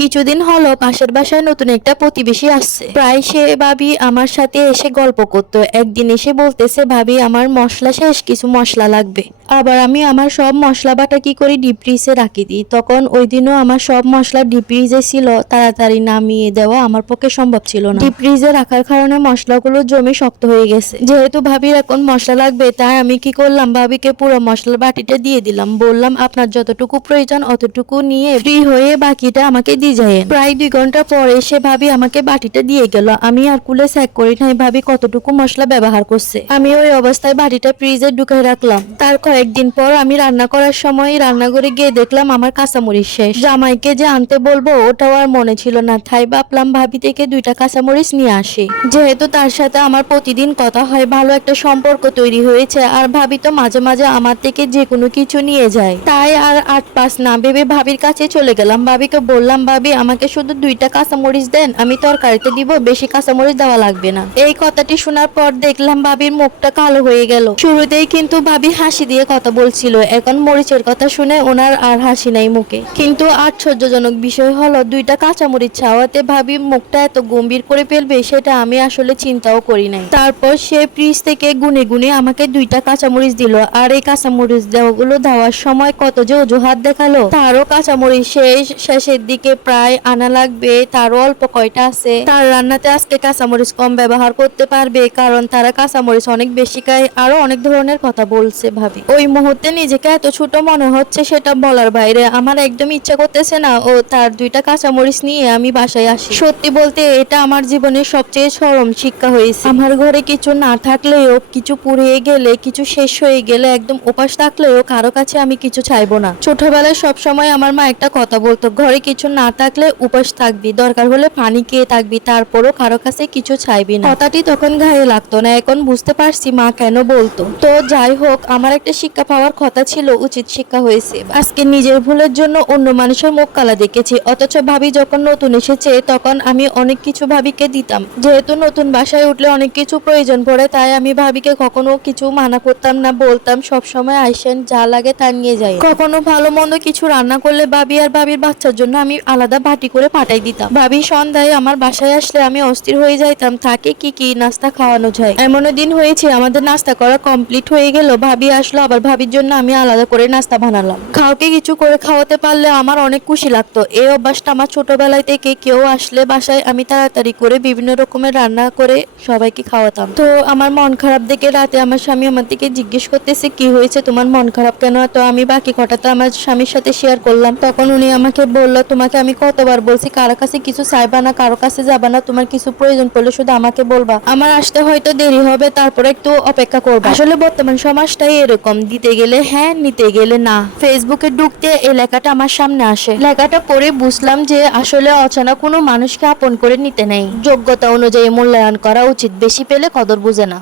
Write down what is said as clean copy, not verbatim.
কিছুদিন হলো পাশের বাসায় নতুন একটা প্রতিবেশী আসছে। প্রায় সে ভাবি আমার সাথে এসে গল্প করতো। একদিন এসে বলতেছে, ভাবি আমার মশলা শেষ, কিছু মশলা লাগবে। আবার আমি আমার সব মশলা বাটা কি করি ডিপ ফ্রিজে রাখি দিই। তখন ওই দিনও আমার সব মশলা ডিপ ফ্রিজে ছিল, তাড়াতাড়ি নামিয়ে দেওয়া আমার পক্ষে সম্ভব ছিল না। ডিপ ফ্রিজে রাখার কারণে মশলাগুলো জমে শক্ত হয়ে গেছে। যেহেতু ভাবির এখন মশলা লাগবে, তাই আমি কি করলাম, ভাবিকে পুরো মশলার বাটিটা দিয়ে দিলাম। বললাম, আপনার যতটুকু প্রয়োজন অতটুকু নিয়ে ফ্রি হয়ে বাকিটা আমাকে দিয়ে যায়। প্রায় 2 ঘন্টা পরে সে ভাবি আমাকে বাটিটা দিয়ে গেল। আমি আর কুলে চেক করি নাই ভাবি কতটুকু মশলা ব্যবহার করছে। আমি ওই অবস্থায় বাটিটা ফ্রিজে ঢুকাই রাখলাম। তার কয়েকদিন পর আমি রান্না করার সময় রান্নাঘরে গিয়ে দেখলাম আমার কাঁচামরিচ শেষ। জামাইকে যে আনতে বলবো ওটাও আর মনে ছিল না, তাই ভাবলাম ভাবি থেকে 2টা কাঁচামরিচ নিয়ে আসি। যেহেতু তার সাথে আমার প্রতিদিন কথা হয়, ভালো একটা সম্পর্ক তৈরি হয়েছে, আর ভাবি তো মাঝে মাঝে আমার থেকে যে কোনো কিছু নিয়ে যায়, তাই আর 8-5 না ভেবে ভাবির কাছে চলে গেলাম। ভাবিকে বললাম, ভাবি আমাকে শুধু 2টা কাঁচামরিচ দেন, আমি তরকারিতে দিব, বেশি কাঁচামরিচ দেওয়া লাগবে না। এই কথাটি শোনার পর দেখলাম ভাবির মুখটা কালো হয়ে গেল। শুরুতেই কিন্তু ভাবি হাসি দিয়ে কথা বলছিল, এখন মরিচের কথা শুনে ওনার আর হাসি নাই মুখে। কিন্তু আশ্চর্যজনক বিষয় হলো 2টা কাঁচামরিচ চাওয়াতে ভাবি মুখটা এত গম্ভীর করে ফেলবে সেটা আমি আসলে চিন্তাও করি নাই। তারপর সে ফ্রিজ থেকে গুনে গুনে আমাকে 2টা কাঁচামরিচ দিল। আর এই কাঁচামরিচ দেওয়ার সময় কত যে অজুহাত দেখালো। তারও কাঁচামরিচ শেষের দিকে, প্রায় আনা লাগবে, তারও অল্প কয়টা আছে। তার রান্নাতে আজকে কাঁচামরিচ কম ব্যবহার করতে পারবে, কারণ তারা কাঁচামরিচ অনেক বেশি খায়। আরো অনেক ধরনের কথা বলছে ভাবি। ওই মুহূর্তে নিজেকে এত ছোট মনে হচ্ছে সেটা বলার বাইরে। আমার একদম ইচ্ছা করতেছে না ও তার 2টা কাঁচামরিচ নিয়ে আমি বাসায় আসি। সত্যি বলতে এটা আমার জীবনের সবচেয়ে চরম শিক্ষা হয়েছে। আমার ঘরে কিছু না থাকলেও, কিছু পুড়িয়ে গেলে, কিছু শেষ হয়ে গেলে, একদম উপাস থাকলেও কারো কাছে আমি কিছু চাইবো না। ছোটবেলায় সবসময় আমার মা একটা কথা বলতো, ঘরে কিছু না থাকলে উপাস থাকবি, দরকার হলে পানি খেয়ে থাকবি, তারপরও কারো কাছে কিছু চাইবি না। কথাটি তখন গায়ে লাগতো না, এখন বুঝতে পারছি মা কেন বলতো। তো যাই হোক, আমার একটা শিক্ষা পাওয়ার কথা ছিল, উচিত শিক্ষা হয়েছে। আজকে নিজের ভুলের জন্য অন্য মানুষের মুখ কালা দেখেছি। অথচ ভাবি যখন নতুন এসেছে তখন আমি অনেক কিছু ভাবিকে দিতাম। যেহেতু নতুন বাসায় উঠলে অনেক কিছু প্রয়োজন পড়ে, তাই আমি ভাবিকে কখনো কিছু মানা করতাম না, বলতাম সবসময় আইসেন, যা লাগে তা নিয়ে যাই। কখনো ভালো মন্দ কিছু রান্না করলে ভাবি আর ভাবির বাচ্চার জন্য আমি আলাদা বাটি করে পাঠাই দিতাম। ভাবি সন্ধ্যায় আমার বাসায় আসলে আমি অস্থির হয়ে যাইতাম, তাকে কি কি নাস্তা খাওয়ানো যায়। এমনও দিন হয়েছে আমাদের নাস্তা করা কমপ্লিট হয়ে গেল, ভাবি আসলো, আবার ভাবির জন্য আমি আলাদা করে নাস্তা বানালাম। কাউকে কিছু করে খাওয়াতে পারলে আমার অনেক খুশি লাগতো। এই অভ্যাসটা আমার ছোটবেলায় থেকে, কেউ আসলে বাসায় আমি তাড়াতাড়ি করে বিভিন্ন রকমের রান্না করে সবাইকে খাওয়াতাম। তো আমার মন খারাপ দেখে রাতে আমার স্বামী আমার থেকে জিজ্ঞেস করতেছে, কি হয়েছে, তোমার মন খারাপ কেন? তো আমি বাকি কথাটা আমার স্বামীর সাথে শেয়ার করলাম। তখন উনি আমাকে বললো, তোমাকে আমি কতবার বলছি কারো কাছে কিছু চাইবা না, কারো কাছে যাবা না, তোমার কিছু প্রয়োজন পড়লে শুধু আমাকে বলবা, আমার আসতে হয়তো দেরি হবে, তারপরে একটু অপেক্ষা করবা। আসলে বর্তমান সমাজটাই এরকম, দিতে গেলে হ্যাঁ, নিতে গেলে না। ফেসবুকে ঢুকতে এই লেখাটা আমার সামনে আসে। লেখাটা পড়ে বুঝলাম যে আসলে অচেনা কোনো মানুষকে আপন করে নিতে নেই, যোগ্যতা অনুযায়ী মূল্যায়ন করা উচিত, বেশি পেলে কদর বুঝে না।